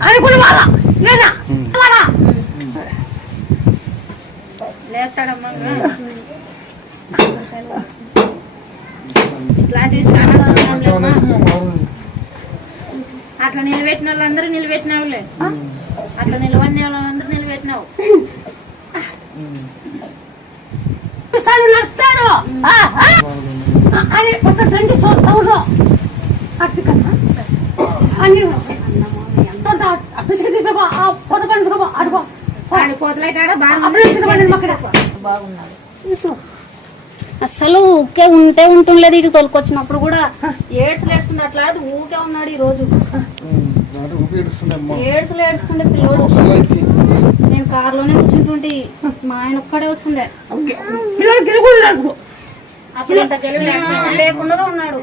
అది కూడా వాళ్ళ లేదా లేస్తాడమ్మా ఇట్లాంటివి చాలా అట్లా నిలబెట్టిన వాళ్ళందరూ నిలబెట్టినావులే అట్లా నిలబడిన వాళ్ళందరూ నిలబెట్టినావు నడుస్తాడు అది ఒక తండ్రి చూడు అటు కన్నా అన్ని ఫోటో పండుగ అడుగు అసలు ఊకే ఉంటుండలేదు ఇటు తొలకొచ్చినప్పుడు కూడా ఏడ్చలేస్తుంది అట్లా ఊకే ఉన్నాడు ఈ రోజు ఏడ్చుండే పిల్లోడు నేను కారులోనే కూర్చుంటుంటే మా ఆయన ఒక్కడే వస్తుండే అప్పుడు ఇంత గెలుగు లేకుండా ఉన్నాడు